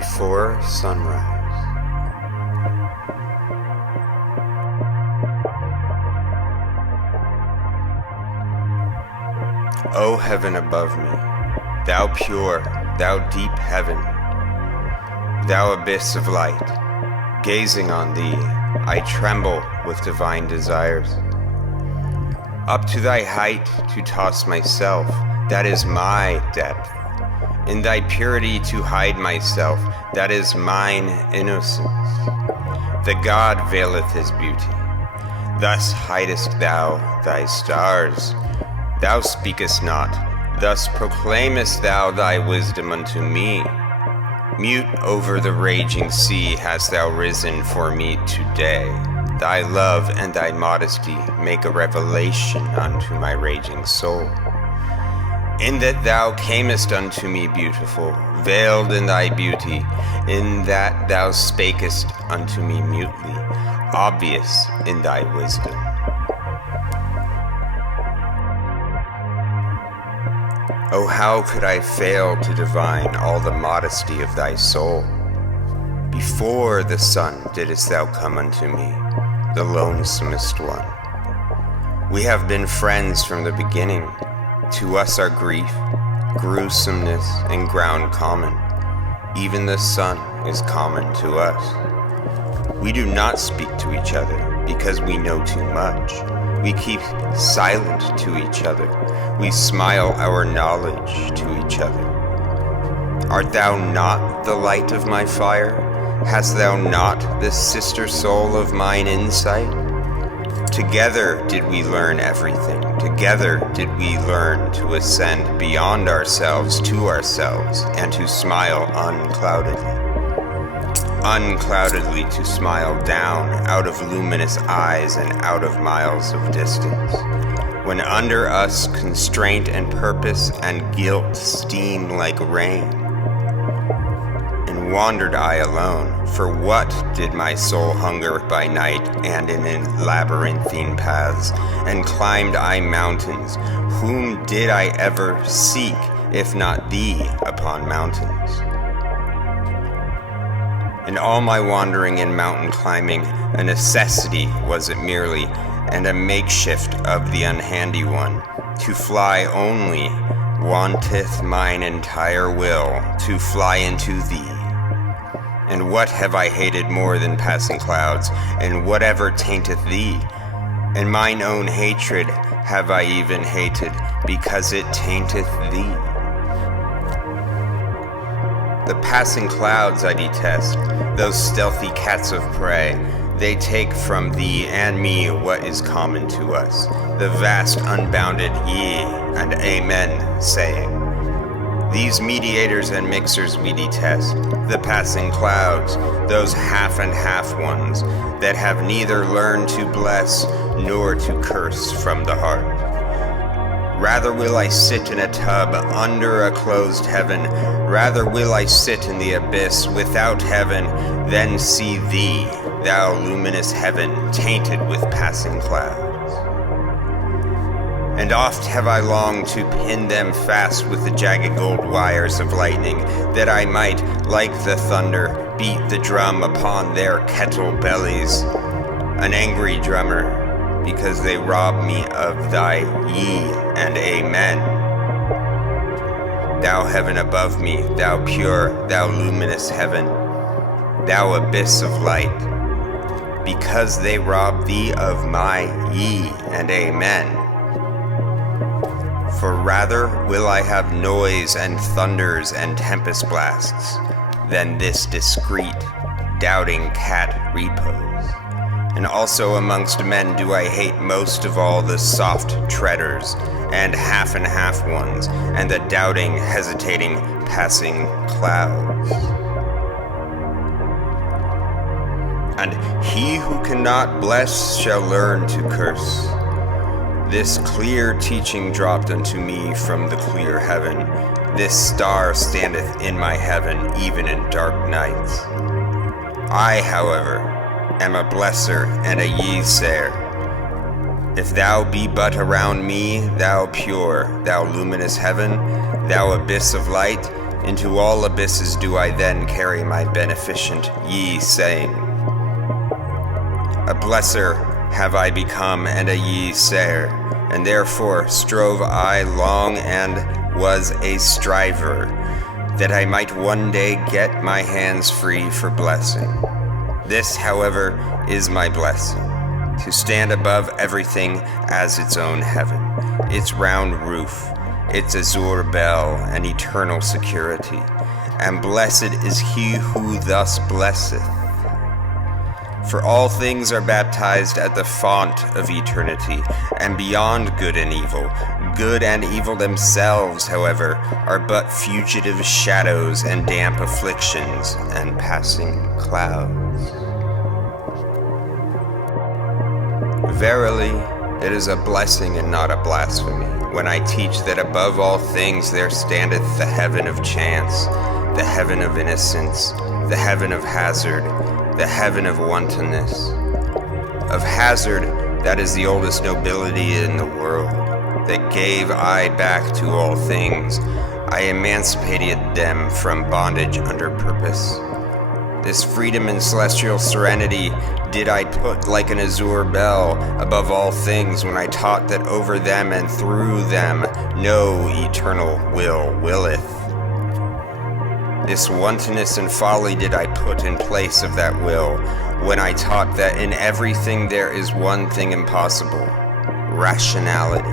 before sunrise. O heaven above me, thou pure, thou deep heaven, thou abyss of light, gazing on thee, I tremble with divine desires. Up to thy height to toss myself, that is my depth. In thy purity to hide myself, that is mine innocence. The God veileth his beauty. Thus hidest thou thy stars. Thou speakest not, thus proclaimest thou thy wisdom unto me. Mute over the raging sea hast thou risen for me today. Thy love and thy modesty make a revelation unto my raging soul. In that thou camest unto me beautiful, veiled in thy beauty, in that thou spakest unto me mutely, obvious in thy wisdom. Oh, how could I fail to divine all the modesty of thy soul? Before the sun didst thou come unto me, the lonesomest one. We have been friends from the beginning. To us our grief, gruesomeness, and ground common. Even the sun is common to us. We do not speak to each other because we know too much. We keep silent to each other. We smile our knowledge to each other. Art thou not the light of my fire? Hast thou not the sister soul of mine insight? Together did we learn everything. Together did we learn to ascend beyond ourselves to ourselves and to smile uncloudedly. Uncloudedly to smile down out of luminous eyes and out of miles of distance. When under us constraint and purpose and guilt steam like rain. And wandered I alone, for what did my soul hunger by night and in labyrinthine paths, and climbed I mountains? Whom did I ever seek, if not thee, upon mountains? In all my wandering and mountain climbing, a necessity was it merely, and a makeshift of the unhandy one. To fly only wanteth mine entire will, to fly into thee. And what have I hated more than passing clouds, and whatever tainteth thee? And mine own hatred have I even hated, because it tainteth thee. The passing clouds I detest, those stealthy cats of prey. They take from thee and me what is common to us, the vast unbounded ye and amen saying. These mediators and mixers we detest, the passing clouds, those half and half ones that have neither learned to bless nor to curse from the heart. Rather will I sit in a tub under a closed heaven, rather will I sit in the abyss without heaven, than see thee, thou luminous heaven, tainted with passing clouds. And oft have I longed to pin them fast with the jagged gold wires of lightning, that I might, like the thunder, beat the drum upon their kettle bellies, an angry drummer, because they rob me of thy ye and amen. Thou heaven above me, thou pure, thou luminous heaven, thou abyss of light, because they rob thee of my ye and amen. For rather will I have noise and thunders and tempest blasts than this discreet, doubting cat repose. And also amongst men do I hate most of all the soft treaders and half ones, and the doubting, hesitating, passing clouds. And he who cannot bless shall learn to curse. This clear teaching dropped unto me from the clear heaven. This star standeth in my heaven, even in dark nights. I, however, am a blesser and a ye-sayer. If thou be but around me, thou pure, thou luminous heaven, thou abyss of light, Into all abysses do I then carry my beneficent ye-saying. A blesser have I become and a ye-sayer, and therefore strove I long and was a striver, that I might one day get my hands free for blessing. This, however, is my blessing, to stand above everything as its own heaven, its round roof, its azure bell, and eternal security. And blessed is he who thus blesseth. For all things are baptized at the font of eternity, and beyond good and evil. Good and evil themselves, however, are but fugitive shadows and damp afflictions and passing clouds. Verily, it is a blessing and not a blasphemy when I teach that above all things there standeth the heaven of chance, the heaven of innocence, the heaven of hazard, the heaven of wantonness. Of hazard, that is the oldest nobility in the world, that gave I back to all things. I emancipated them from bondage under purpose. This freedom and celestial serenity did I put like an azure bell above all things when I taught that over them and through them no eternal will willeth. This wantonness and folly did I put in place of that will when I taught that in everything there is one thing impossible: rationality.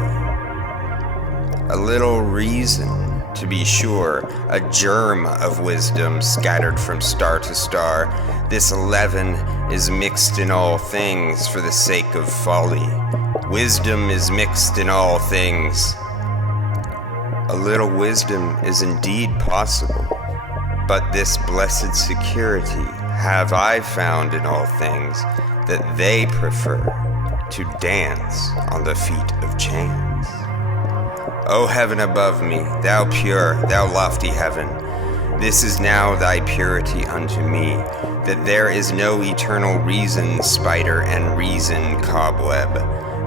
A little reason, to be sure, a germ of wisdom scattered from star to star. This leaven is mixed in all things for the sake of folly. Wisdom is mixed in all things. A little wisdom is indeed possible, but this blessed security have I found in all things, that they prefer to dance on the feet of chance. O heaven above me, thou pure, thou lofty heaven, this is now thy purity unto me, that there is no eternal reason spider and reason cobweb,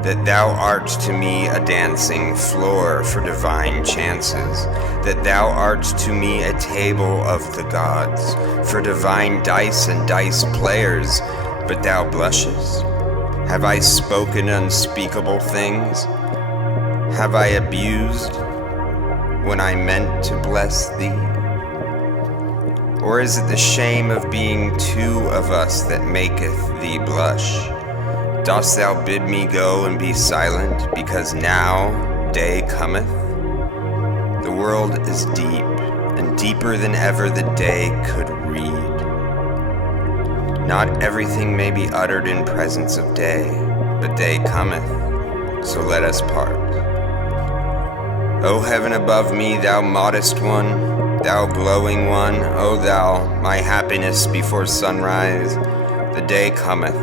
that thou art to me a dancing floor for divine chances, that thou art to me a table of the gods, for divine dice and dice players, but thou blushes. Have I spoken unspeakable things? Have I abused when I meant to bless thee? Or is it the shame of being two of us that maketh thee blush? Dost thou bid me go and be silent, because now day cometh? The world is deep, and deeper than ever the day could read. Not everything may be uttered in presence of day, but day cometh, so let us part. O heaven above me, thou modest one, thou glowing one, O thou, my happiness before sunrise, the day cometh,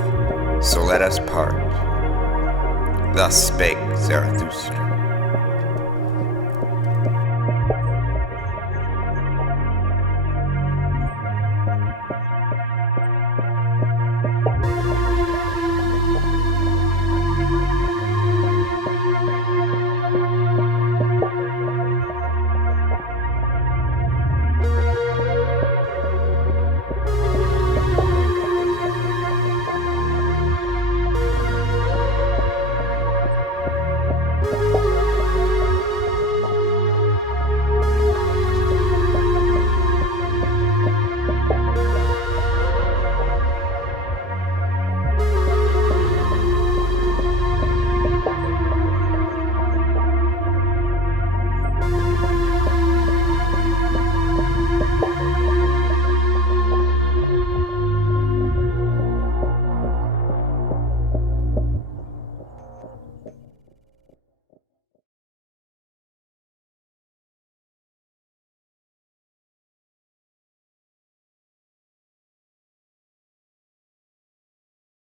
so let us part. Thus spake Zarathustra.